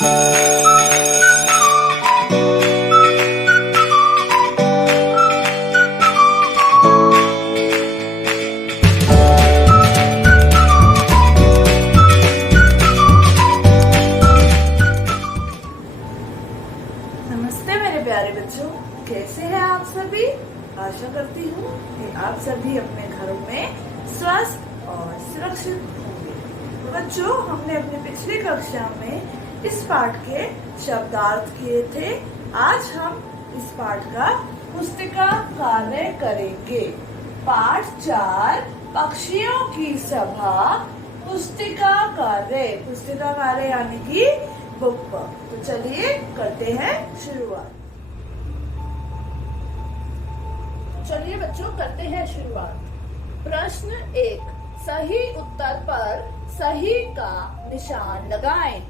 नमस्ते मेरे प्यारे बच्चों, कैसे हैं आप सभी। आशा करती हूँ कि आप सभी अपने घरों में स्वस्थ और सुरक्षित होंगे। तो बच्चों, हमने अपने पिछली कक्षा में इस पाठ के शब्दार्थ किए थे। आज हम इस पाठ का पुस्तिका कार्य करेंगे। पाठ 4, पक्षियों की सभा, पुस्तिका कार्य। पुस्तिका कार्य यानी कि बुक वर्क। तो चलिए करते हैं शुरुआत। चलिए बच्चों, करते हैं शुरुआत। प्रश्न 1, सही उत्तर पर सही का निशान लगाएं।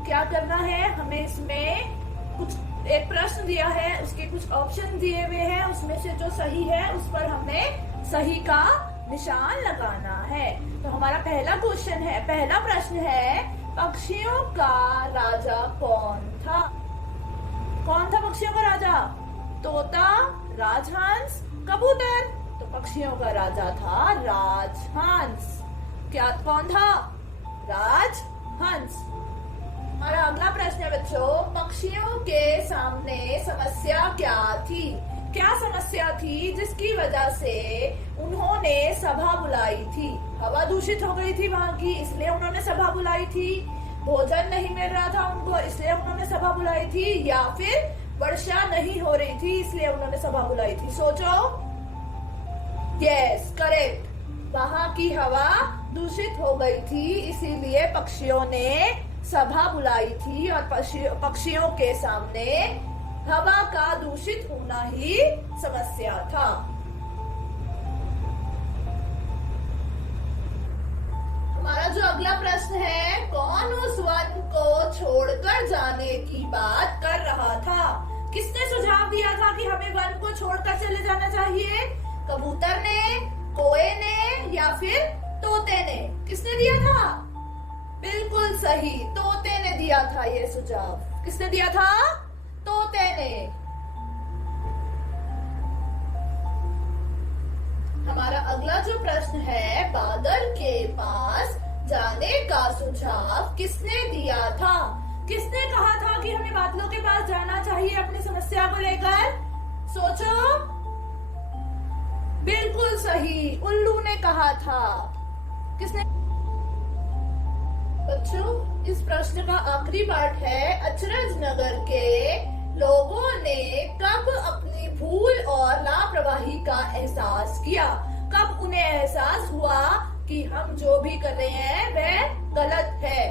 क्या करना है हमें? इसमें कुछ एक प्रश्न दिया है, उसके कुछ ऑप्शन दिए हुए हैं, उसमें से जो सही है उस पर हमें सही का निशान लगाना है। तो हमारा पहला क्वेश्चन है, पहला प्रश्न है, पक्षियों का राजा कौन था? कौन था पक्षियों का राजा? तोता, राजहंस, कबूतर। तो पक्षियों का राजा था राजहंस। क्या कौन था? राजहंस। हमारा अगला प्रश्न है बच्चों, पक्षियों के सामने समस्या क्या थी? क्या समस्या थी जिसकी वजह से उन्होंने सभा बुलाई थी? हवा दूषित हो गई थी वहां की, इसलिए उन्होंने सभा बुलाई थी। भोजन नहीं मिल रहा था उनको, इसलिए उन्होंने सभा बुलाई थी। या फिर वर्षा नहीं हो रही थी, इसलिए उन्होंने सभा बुलाई थी। सोचो। Yes, correct. वहां की हवा दूषित हो गई थी, इसीलिए पक्षियों ने सभा बुलाई थी। और पक्षियों के सामने हवा का दूषित होना ही समस्या था। हमारा जो अगला प्रश्न है, कौन उस वन को छोड़कर जाने की बात कर रहा था? किसने सुझाव दिया था कि हमें वन को छोड़कर चले जाना चाहिए? कबूतर ने, कोए ने, या फिर तोते ने? किसने दिया था? बिल्कुल सही, तोते ने दिया था ये सुझाव। किसने दिया था? तोते ने। हमारा अगला जो प्रश्न है, बादल के पास जाने का सुझाव किसने दिया था? किसने कहा था कि हमें बादलों के पास जाना चाहिए अपनी समस्या को लेकर? सोचो। बिल्कुल सही, उल्लू ने कहा था। किसने? बच्चों, इस प्रश्न का आखिरी पार्ट है, अचरज नगर के लोगों ने कब अपनी भूल और लापरवाही का एहसास किया? कब उन्हें एहसास हुआ कि हम जो भी कर रहे हैं वह गलत है?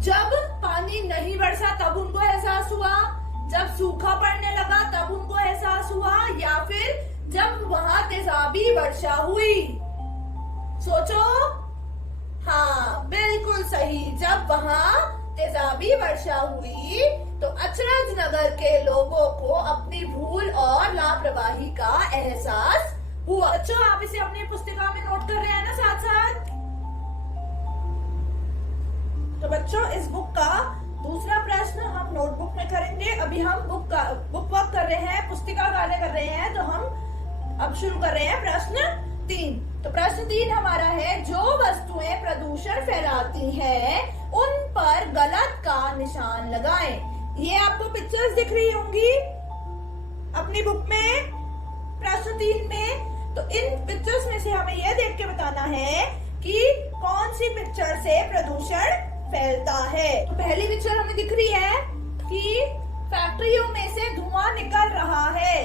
जब पानी नहीं बरसा तब उनको एहसास हुआ? जब सूखा पड़ने लगा तब उनको एहसास हुआ? या फिर जब वहां तेजाबी वर्षा हुई? सोचो। हाँ, बिल्कुल सही, जब वहां तेजाबी वर्षा हुई तो अचरज नगर के लोगों को अपनी भूल और लापरवाही का एहसास हुआ। बच्चों, आप इसे अपनी पुस्तिका में नोट कर रहे हैं ना साथ साथ? तो बच्चों, इस बुक का दूसरा प्रश्न हम नोटबुक में करेंगे। अभी हम बुक वर्क कर रहे हैं, पुस्तिका कार्य कर रहे हैं। तो हम अब शुरू कर रहे हैं प्रश्न 3। तो प्रश्न 3 हमारा है, जो वस्तुएं प्रदूषण फैलाती हैं उन पर गलत का निशान लगाएं। ये आपको पिक्चर्स दिख रही होंगी अपनी बुक में, प्रश्न 3 में। तो इन पिक्चर्स में से हमें यह देख के बताना है कि कौन सी पिक्चर से प्रदूषण फैलता है। तो पहली पिक्चर हमें दिख रही है कि फैक्ट्रियों में से धुआं निकल रहा है।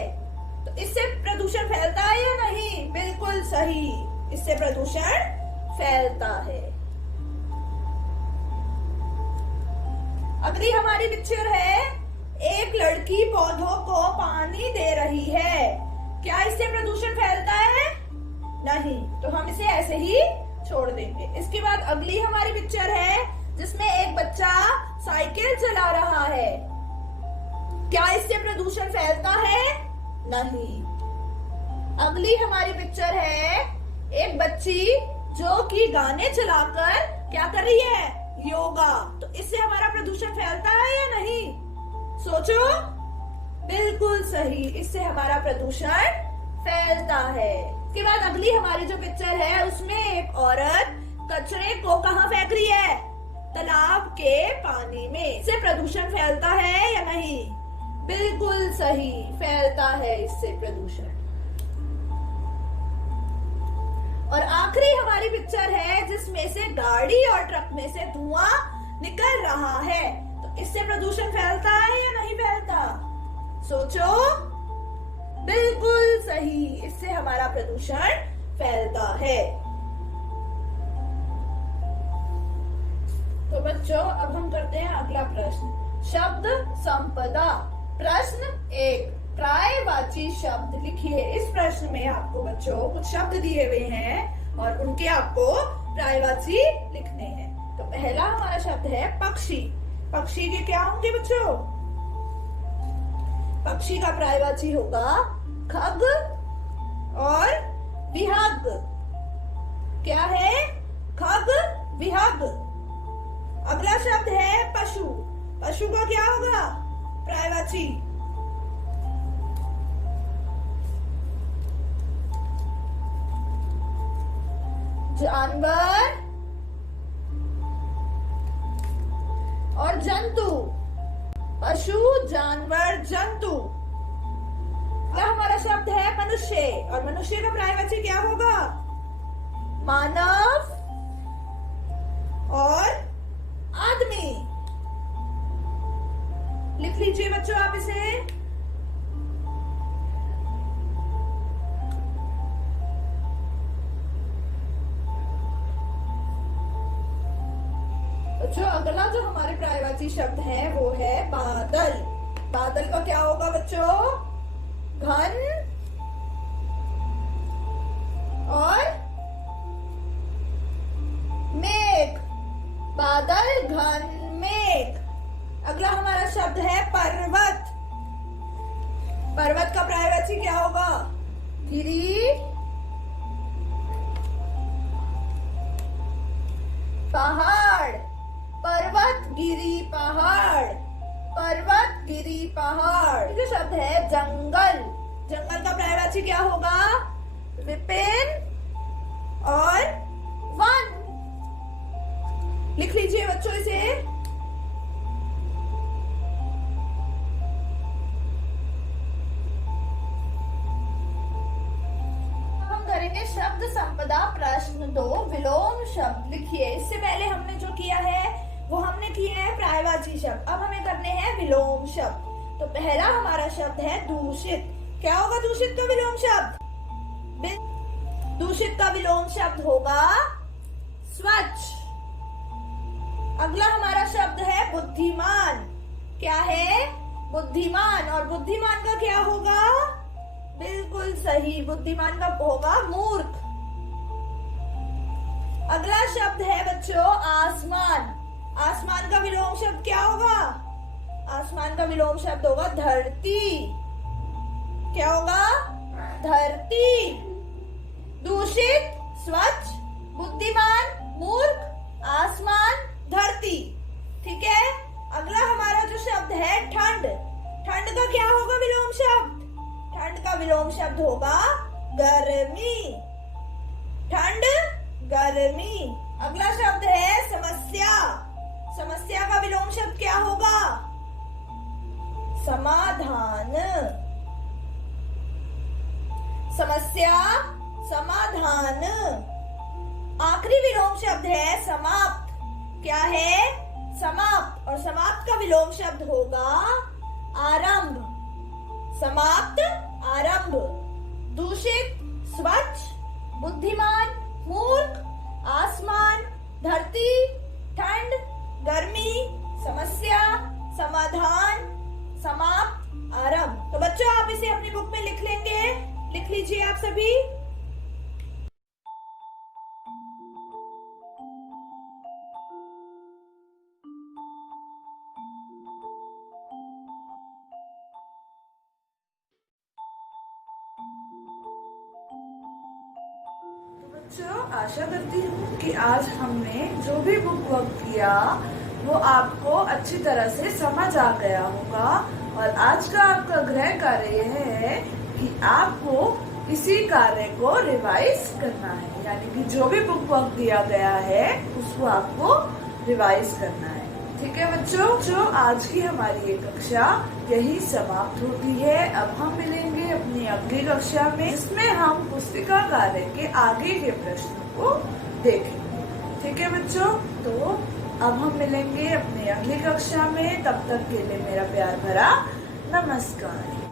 तो इससे प्रदूषण फैलता है या नहीं? बिल्कुल सही, इससे प्रदूषण फैलता है। अगली हमारी पिक्चर है, एक लड़की पौधों को पानी दे रही है। क्या इससे प्रदूषण फैलता है? नहीं, तो हम इसे ऐसे ही छोड़ देंगे। इसके बाद अगली हमारी पिक्चर है जिसमें एक बच्चा साइकिल चला रहा है। क्या इससे प्रदूषण फैलता है? नहीं। अगली हमारी पिक्चर है एक बच्ची जो कि गाने चलाकर क्या कर रही है? योगा। तो इससे हमारा प्रदूषण सोचो। बिल्कुल सही, इससे हमारा प्रदूषण फैलता है। इसके बाद अगली हमारी जो पिक्चर है उसमें एक औरत कचरे को कहाँ फेंक रही है? तालाब के पानी में। इससे प्रदूषण फैलता है या नहीं? बिल्कुल सही, फैलता है इससे प्रदूषण। और आखिरी हमारी पिक्चर है जिसमें से गाड़ी और ट्रक में से धुआं निकल रहा है, तो इससे प्रदूषण फैलता है या नहीं फैलता? सोचो। बिल्कुल सही, इससे हमारा प्रदूषण फैलता है। तो बच्चों अब हम करते हैं अगला प्रश्न, शब्द संपदा। प्रश्न 1, पर्यायवाची शब्द लिखिए। इस प्रश्न में आपको बच्चों कुछ शब्द दिए हुए हैं और उनके आपको पर्यायवाची लिखने हैं। तो पहला हमारा शब्द है पक्षी। पक्षी के क्या होंगे बच्चों? पक्षी का पर्यायवाची होगा खग और विहग। क्या है? खग विहग। अगला शब्द है पशु। पशु का क्या होगा पर्यायवाची? जानवर और जंतु। पशु, जानवर, जंतु। अगला हमारा शब्द है मनुष्य, और मनुष्य का पर्यायवाची क्या होगा? मानव और आदमी। लिख लीजिए बच्चों आप इसे। बच्चों अगला जो हमारे पर्यायवाची शब्द है वो है बादल। बादल का क्या होगा बच्चों? घन और मेघ। बादल, घन, मेघ। अगला हमारा शब्द है पर्वत। पर्वत का पर्यायवाची क्या होगा? गिरी, पहाड़। पर्वत, गिरी, पहाड़। पर्वत, गिरी, पहाड़। जो शब्द है जंगल। जंगल का पर्यायवाची क्या होगा? विपिन और वन। लिख लीजिए बच्चों इसे। शब्द संपदा प्रश्न 2, विलोम शब्द लिखिए। इससे पहले हमने जो किया है वो हमने किए हैं पर्यायवाची शब्द, अब हमें करने हैं विलोम शब्द। तो पहला हमारा शब्द है दूषित। क्या होगा दूषित का विलोम शब्द? दूषित का विलोम शब्द होगा स्वच्छ। अगला हमारा शब्द है बुद्धिमान। क्या है? बुद्धिमान। और बुद्धिमान का क्या होगा? बिल्कुल सही, बुद्धिमान का होगा मूर्ख। अगला शब्द है बच्चों आसमान। आसमान का विलोम शब्द क्या होगा? आसमान का विलोम शब्द होगा धरती। क्या होगा? धरती। दूषित, स्वच्छ, बुद्धिमान, मूर्ख, आसमान, धरती। ठीक है। अगला हमारा जो शब्द है ठंड। ठंड का क्या होगा विलोम शब्द? ठंड का विलोम शब्द होगा गर्मी। ठंड, गर्मी। अगला शब्द है समस्या। समस्या का विलोम शब्द क्या होगा? समाधान। समस्या, समाधान। आखिरी विलोम शब्द है समाप्त। क्या है? समाप्त। और समाप्त का विलोम शब्द होगा आरंभ। समाप्त, आरंभ। दूषित, स्वच्छ, बुद्धिमान, मूर्ख, आसमान, धरती, ठंड, गर्मी, समस्या, समाधान, समाप्त, आरंभ। तो बच्चों आप इसे अपनी बुक में लिख लेंगे। लिख लीजिए आप सभी। बच्चों आशा करती हूँ कि आज हमने जो भी बुक वर्क किया वो आपको अच्छी तरह से समझ आ गया होगा। और आज का आपका गृह कार्य यह है कि आपको इसी कार्य को रिवाइज करना है, यानी कि जो भी बुक वर्क दिया गया है उसको आपको रिवाइज करना है। ठीक है बच्चों, आज की हमारी ये कक्षा यही समाप्त होती है। अब हम मिलेंगे अपनी अगली कक्षा में, जिसमें हम पुस्तिका कार्य के आगे के प्रश्नों को देखेंगे। ठीक है बच्चों, तो अब हम मिलेंगे अपनी अगली कक्षा में। तब तक के लिए मेरा प्यार भरा नमस्कार।